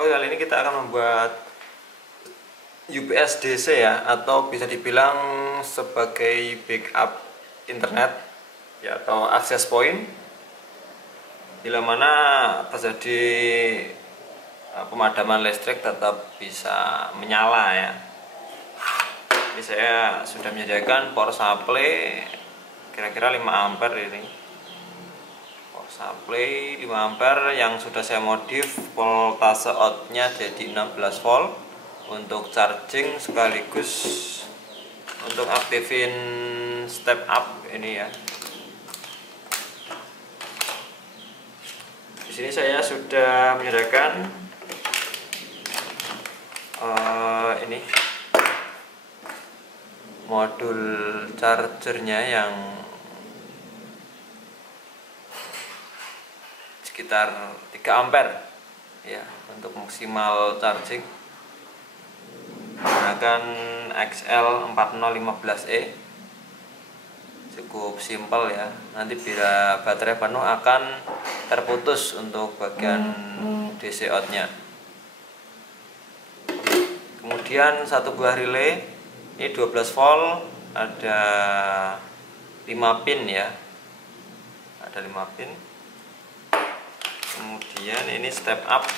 Oh, kali ini kita akan membuat UPS DC ya, atau bisa dibilang sebagai backup internet ya, atau access point bila mana terjadi pemadaman listrik tetap bisa menyala ya. Jadi saya sudah menyediakan power supply kira-kira 5 ampere ini. Power supply 5 ampere yang sudah saya modif voltase outnya jadi 16 volt untuk charging sekaligus untuk aktifin step up ini ya. Di sini saya sudah menyediakan ini modul chargernya yang sekitar 3 ampere ya, untuk maksimal charging menggunakan XL4015E. Cukup simpel ya, nanti bila baterai penuh akan terputus untuk bagian DC outnya. Kemudian satu buah relay ini 12 volt, ada 5 pin ya, ada 5 pin. Kemudian ini step up,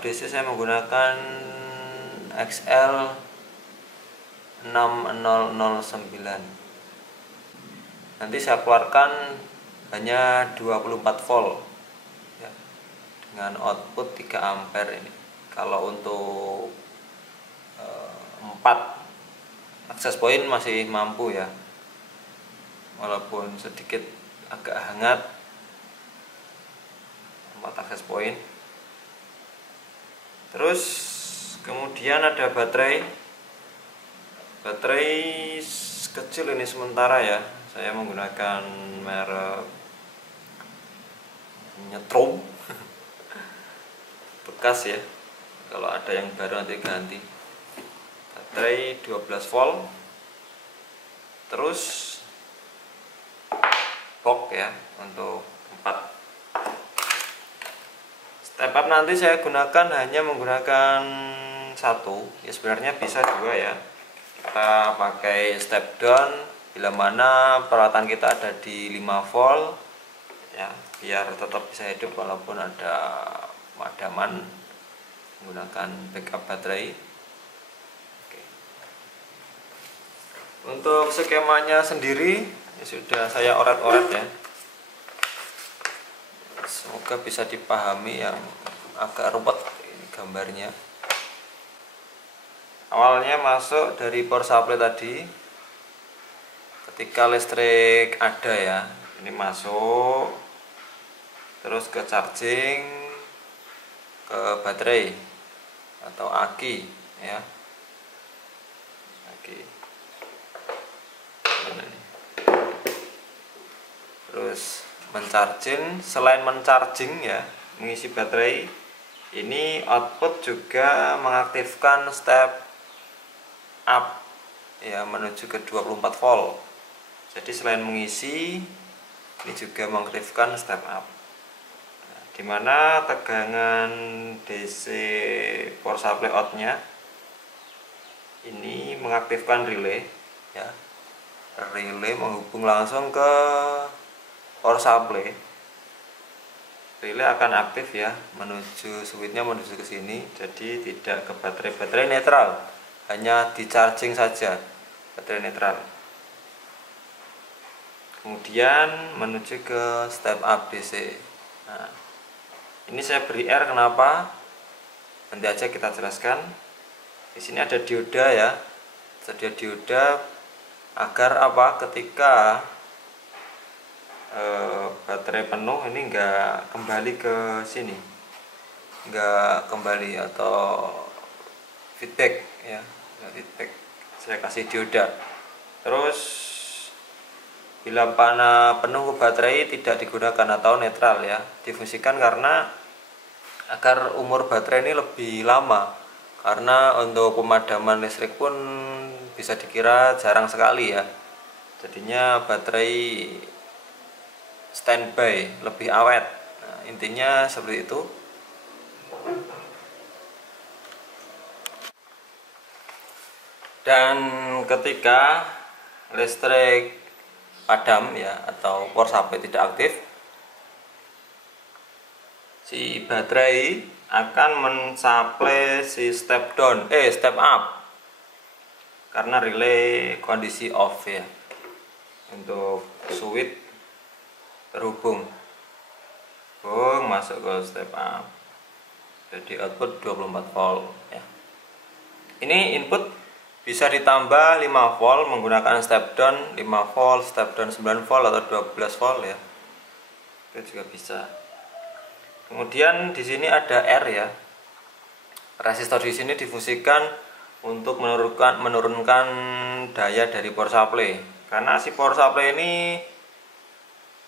DC saya menggunakan XL6009. Nanti saya keluarkan hanya 24 volt ya, dengan output 3 ampere ini. Kalau untuk 4 akses point masih mampu ya, walaupun sedikit agak hangat 4 akses point. Terus kemudian ada baterai kecil ini sementara ya, saya menggunakan merek Nyetrum bekas ya, kalau ada yang baru nanti ganti. Baterai 12 volt, terus box ya untuk 4 step up. Nanti saya gunakan hanya menggunakan satu ya, sebenarnya bisa juga ya, kita pakai step down bila mana peralatan kita ada di 5 volt ya, biar tetap bisa hidup walaupun ada pemadaman menggunakan backup baterai. Oke. Untuk skemanya sendiri ya sudah saya oret-oret ya, semoga bisa dipahami, yang agak ruwet ini gambarnya. Awalnya masuk dari power supply tadi, ketika listrik ada ya, ini masuk terus ke charging ke baterai atau aki ya, aki. Terus mencharging, selain mencharging ya, mengisi baterai, ini output juga mengaktifkan step up ya, menuju ke 24 volt. Jadi selain mengisi, ini juga mengaktifkan step up, nah, dimana tegangan DC power supply outnya ini mengaktifkan relay ya, relay menghubung langsung ke power supply. Relay akan aktif ya, menuju switchnya menuju ke sini, jadi tidak ke baterai netral, hanya di charging saja baterai netral. Kemudian menuju ke step up DC. Nah, ini saya beri R, kenapa? Nanti aja kita jelaskan. Di sini ada dioda ya, sedia dioda agar apa? Ketika baterai penuh ini enggak kembali ke sini, enggak kembali atau feedback ya, feedback. Saya kasih dioda. Terus bila panah penuh baterai tidak digunakan atau netral ya, difungsikan, karena agar umur baterai ini lebih lama, karena untuk pemadaman listrik pun bisa dikira jarang sekali ya. Jadinya baterai standby, lebih awet. Nah, intinya seperti itu. Dan ketika listrik padam ya atau power supply tidak aktif, si baterai akan mensuplai si step up karena relay kondisi off ya, untuk switch terhubung masuk ke step up, jadi output 24 volt ya. Ini input bisa ditambah 5 volt menggunakan step down 5 volt, step down 9 volt atau 12 volt ya. Itu juga bisa. Kemudian di sini ada R ya. Resistor di sini difungsikan untuk menurunkan daya dari power supply. Karena si power supply ini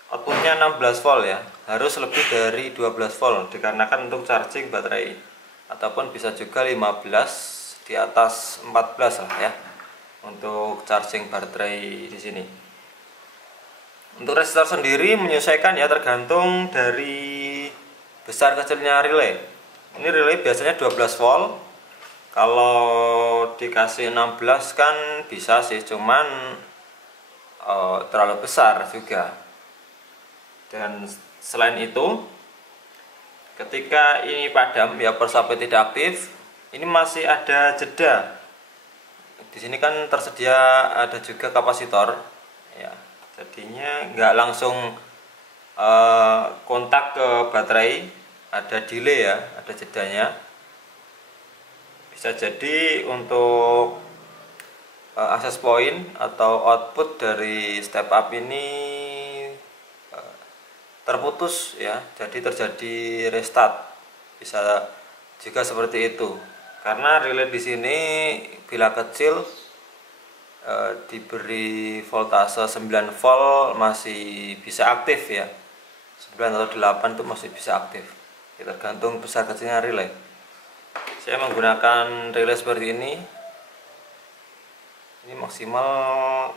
outputnya 16 volt ya, harus lebih dari 12 volt dikarenakan untuk charging baterai, ataupun bisa juga 15 di atas 14 lah ya untuk charging baterai di sini. Untuk resistor sendiri menyesuaikan ya, tergantung dari besar kecilnya relay. Ini relay biasanya 12 volt. Kalau dikasih 16 kan bisa sih, cuman terlalu besar juga. Dan selain itu, ketika ini padam ya, power supply tidak aktif, ini masih ada jeda. Di sini kan tersedia ada juga kapasitor ya, jadinya nggak langsung kontak ke baterai, ada delay ya, ada jedanya. Bisa jadi untuk access point atau output dari step up ini terputus ya, jadi terjadi restart, bisa juga seperti itu. Karena relay di sini bila kecil diberi voltase 9 volt masih bisa aktif ya, 9 atau 8 itu masih bisa aktif ya, tergantung besar kecilnya relay. Saya menggunakan relay seperti ini maksimal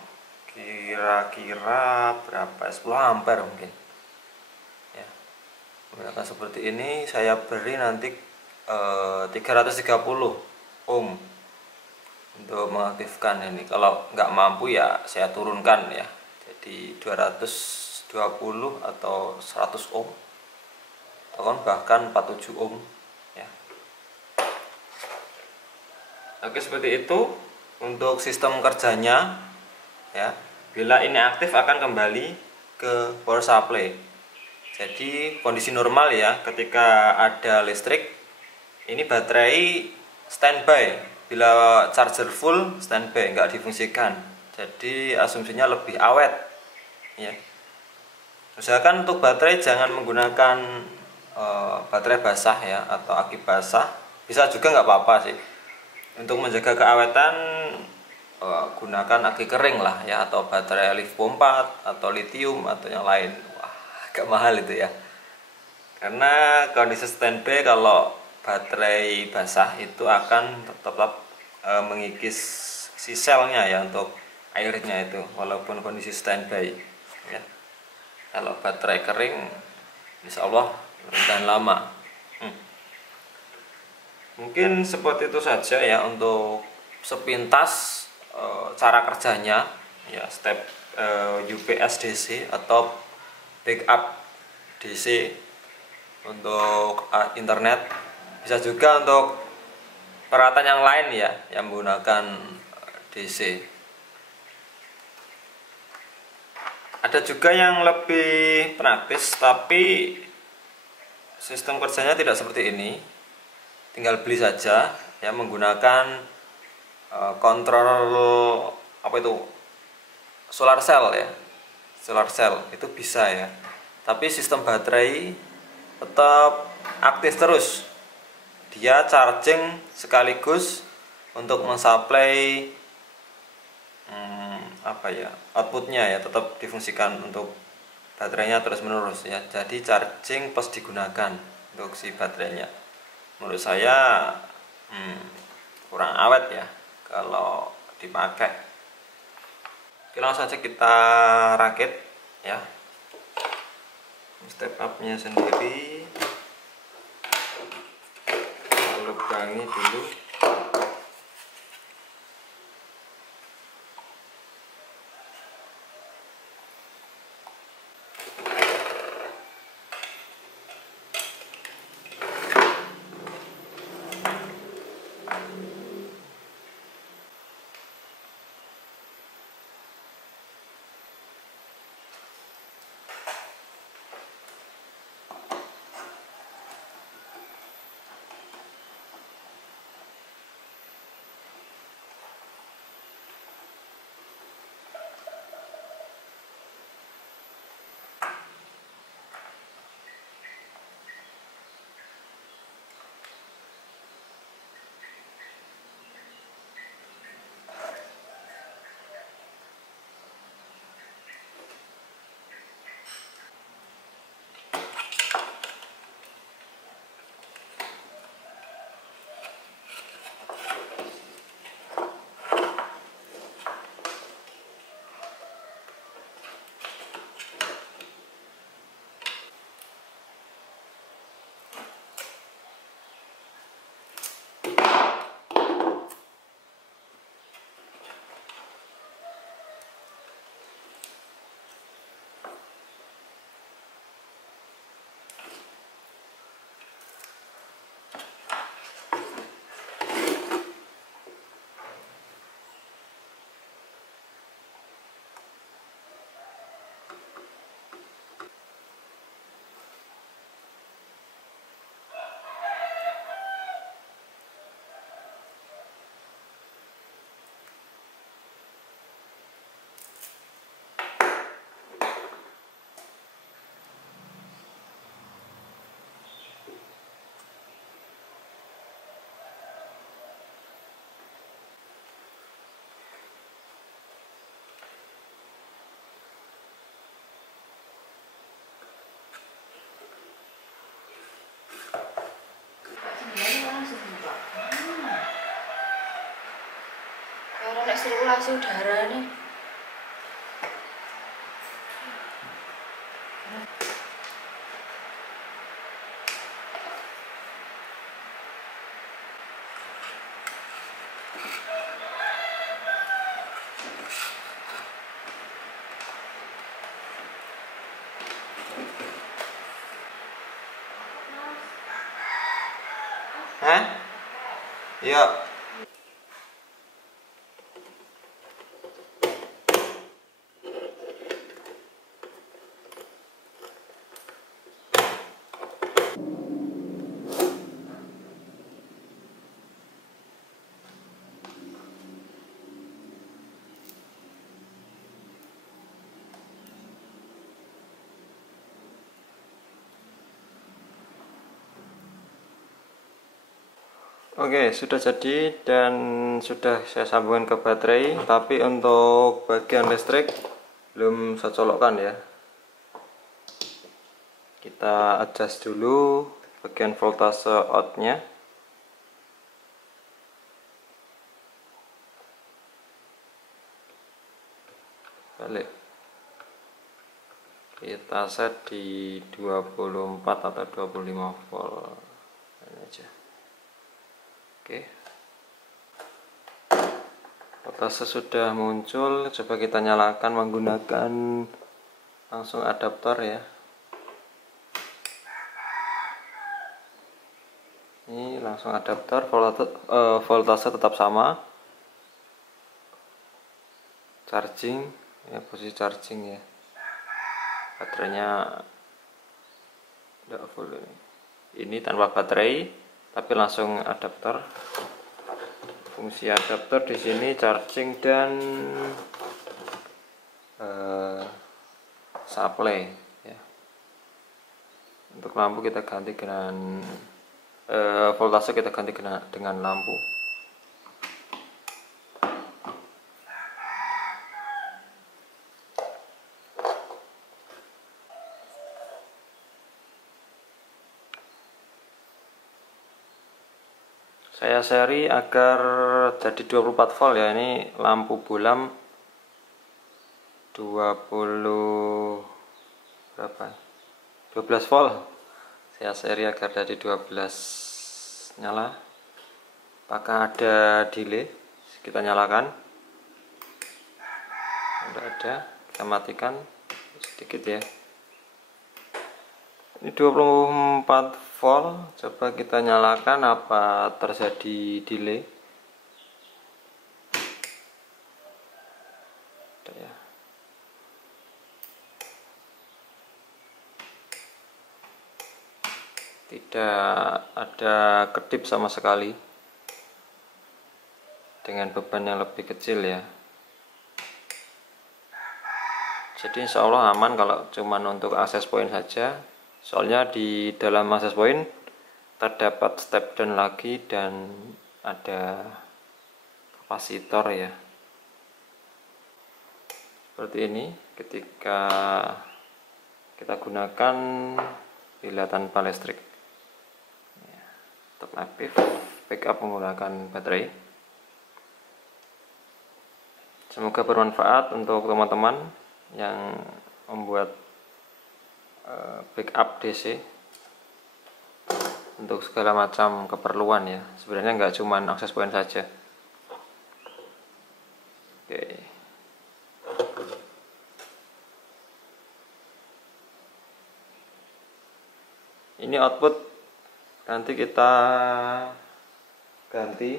kira-kira berapa, 10 ampere mungkin ya. Menggunakan seperti ini saya beri nanti 330 ohm untuk mengaktifkan ini. Kalau nggak mampu ya saya turunkan ya, jadi 220 atau 100 ohm atau bahkan 47 ohm ya. Oke, seperti itu untuk sistem kerjanya ya. Bila ini aktif akan kembali ke power supply. Jadi kondisi normal ya, ketika ada listrik ini baterai standby, bila charger full standby, nggak difungsikan. Jadi asumsinya lebih awet ya. Usahakan untuk baterai jangan menggunakan baterai basah ya, atau aki basah. Bisa juga nggak apa-apa sih. Untuk menjaga keawetan gunakan aki kering lah ya, atau baterai lithium 4 atau lithium atau yang lain. Wah, agak mahal itu ya. Karena kondisi standby, kalau baterai basah itu akan tetap mengikis si selnya ya, untuk airnya itu, walaupun kondisi standby ya. Kalau baterai kering insya Allah tahan lama. Mungkin seperti itu saja ya untuk sepintas cara kerjanya ya, step UPS DC atau backup DC untuk internet. Bisa juga untuk peralatan yang lain ya, yang menggunakan DC. Ada juga yang lebih praktis, tapi sistem kerjanya tidak seperti ini. Tinggal beli saja ya, menggunakan kontrol solar cell ya. Solar cell itu bisa ya. Tapi sistem baterai tetap aktif terus. Dia charging sekaligus untuk mensuplai outputnya ya, tetap difungsikan untuk baterainya terus menerus ya. Jadi charging plus digunakan untuk si baterainya. Menurut saya kurang awet ya kalau dipakai. Oke, langsung saja kita rakit ya. step up-nya sendiri, lubangi dulu. Karena sirkulasi udara nih. Hah? Iya. Oke, sudah jadi dan sudah saya sambungkan ke baterai, tapi untuk bagian listrik belum saya colokkan ya. Kita adjust dulu bagian voltase outnya. Balik. Kita set di 24 atau 25 volt. Ini aja. Oke, voltase sudah muncul. Coba kita nyalakan menggunakan langsung adaptor ya. Ini langsung adaptor, voltase tetap sama. Charging ya, posisi charging ya. Baterainya tidak full ini. Ini tanpa baterai, tapi langsung adaptor. Fungsi adaptor di sini charging dan supply ya. Untuk lampu kita ganti dengan voltase kita ganti dengan lampu. Saya seri agar jadi 24 volt ya. Ini lampu bolam 20 berapa? 12 volt. Saya seri agar dari 12 nyala. Apakah ada delay? Kita nyalakan. Tidak ada. Kita matikan sedikit ya. Ini 24 volt. Coba kita nyalakan, apa terjadi delay? Ada ya. Tidak ada kedip sama sekali, dengan beban yang lebih kecil ya. Jadi insya Allah aman kalau cuman untuk akses point saja. Soalnya di dalam akses point terdapat step down lagi dan ada kapasitor ya. Seperti ini ketika kita gunakan bila tanpa listrik. Tetap aktif, backup menggunakan baterai. Semoga bermanfaat untuk teman-teman yang membuat backup DC untuk segala macam keperluan ya. Sebenarnya nggak cuma akses point saja. Oke. Ini output. Nanti kita ganti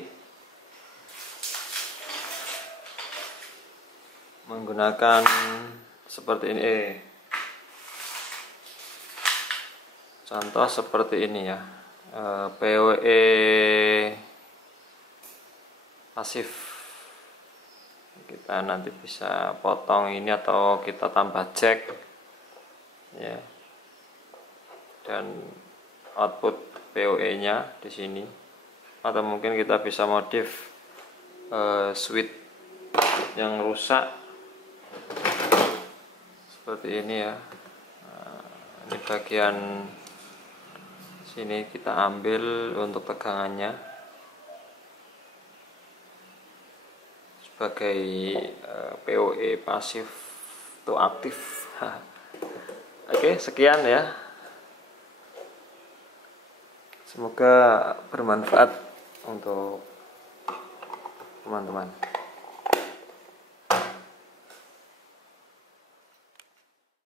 menggunakan seperti ini. Contoh seperti ini ya, PoE pasif. Kita nanti bisa potong ini atau kita tambah jack ya, dan output PoE nya di sini, atau mungkin kita bisa modif switch yang rusak seperti ini ya. Nah, ini bagian sini kita ambil untuk tegangannya sebagai PoE pasif atau aktif. Oke, sekian ya. Semoga bermanfaat untuk teman-teman.